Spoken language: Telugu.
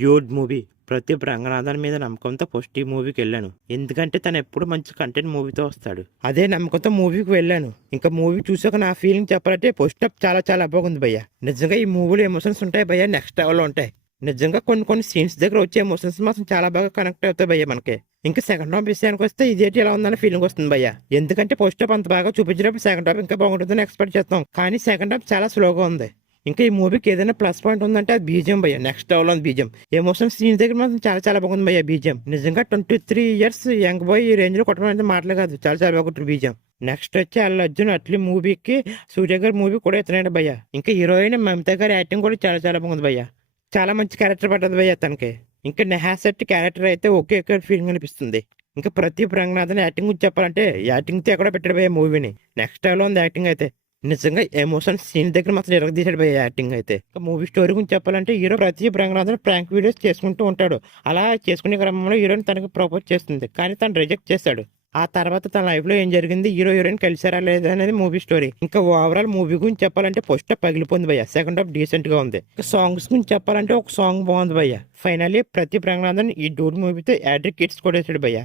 డ్యూడ్ మూవీ ప్రదీప్ రంగనాథన్ మీద నమ్మకంతో ఫస్ట్ ఈ మూవీకి వెళ్ళాను. ఎందుకంటే తను ఎప్పుడు మంచి కంటెంట్ మూవీతో వస్తాడు. అదే నమ్మకంతో మూవీకి వెళ్ళాను. ఇంకా మూవీ చూసాక నా ఫీలింగ్ చెప్పాలంటే ఫస్ట్ హాఫ్ చాలా చాలా బాగుంది భయ్య. నిజంగా ఈ మూవీలో ఎమోషన్స్ ఉంటాయి భయ్య, నెక్స్ట్ లెవెల్లో ఉంటాయి. నిజంగా కొన్ని సీన్స్ దగ్గర వచ్చే ఎమోషన్స్ మాత్రం చాలా బాగా కనెక్ట్ అవుతాయి భయ్య మనకి. ఇంకా సెకండ్ హాఫ్ విషయానికి వస్తే ఇదేంటి ఎలా ఉందని ఫీలింగ్ వస్తుంది భయ్య. ఎందుకంటే ఫస్ట్ హాఫ్ అంత బాగా చూపించినప్పుడు సెకండ్ హాఫ్ ఇంకా బాగుంటుందని ఎక్స్పెక్ట్ చేస్తాం. కానీ సెకండ్ హాఫ్ చాలా స్లోగా ఉంది. ఇంకా ఈ మూవీకి ఏదైనా ప్లస్ పాయింట్ ఉందంటే అది బీజియం భయ్య. నెక్స్ట్ లెవెల్ ఉంది బీజియం. ఎమోషనల్ సీన్ దగ్గర మాత్రం చాలా చాలా బాగుంది భయ్య బీజియం. నిజంగా 23 years యంగ్ బాయ్ ఈ రేంజ్ లో కొట్టడం అంటే మాటలే కాదు, చాలా చాలా బాగుంటుంది బీజియం. నెక్స్ట్ వచ్చి అల్లు అర్జున్ అట్లీ మూవీకి సూర్య గారి మూవీ కూడా ఎత్తున్నాడు భయ్య. ఇంకా హీరోయిన్ మమతా గారి యాక్టింగ్ కూడా చాలా చాలా బాగుంది భయ్య. చాలా మంచి క్యారెక్టర్ పడ్డది భయ్య తనకి. ఇంకా నెహా శెట్టి క్యారెక్టర్ అయితే ఒకే ఫీలింగ్ అనిపిస్తుంది. ఇంకా ప్రదీప్ రంగనాథన్ యాక్టింగ్ గురించి చెప్పాలంటే యాక్టింగ్ తో ఎక్కడ పెట్టాడు భయ్య మూవీని. నెక్స్ట్ లెవెల్ ఉంది యాక్టింగ్ అయితే. నిజంగా ఎమోషన్ సీన్ దగ్గర మాత్రం ఎరగ తీసాడు భయ్య యాక్టింగ్ అయితే. మూవీ స్టోరీ గురించి చెప్పాలంటే hero Pradeep Ranganathan prank videos చేసుకుంటూ ఉంటాడు. అలా చేసుకునే క్రమంలో హీరోయిన్ తనకు ప్రపోజ్ చేస్తుంది, కానీ తను రిజెక్ట్ చేస్తాడు. ఆ తర్వాత తన లైఫ్ లో ఏం జరిగింది, హీరోయిన్ కలిసారా లేదా అనేది మూవీ స్టోరీ. ఇంకా ఓవరాల్ మూవీ గురించి చెప్పాలంటే ఫస్ట్ హాఫ్ పగిలిపోయింది భయ్య, సెకండ్ హాఫ్ డీసెంట్ గా ఉంది. సాంగ్స్ గురించి చెప్పాలంటే ఒక సాంగ్ బాగుంది భయ్య. ఫైనల్లీ ప్రదీప్ రంగనాథన్ ఈ డూడ్ మూవీతో యాడ్రి కిడ్స్ కూడా వేసాడు భయ్య.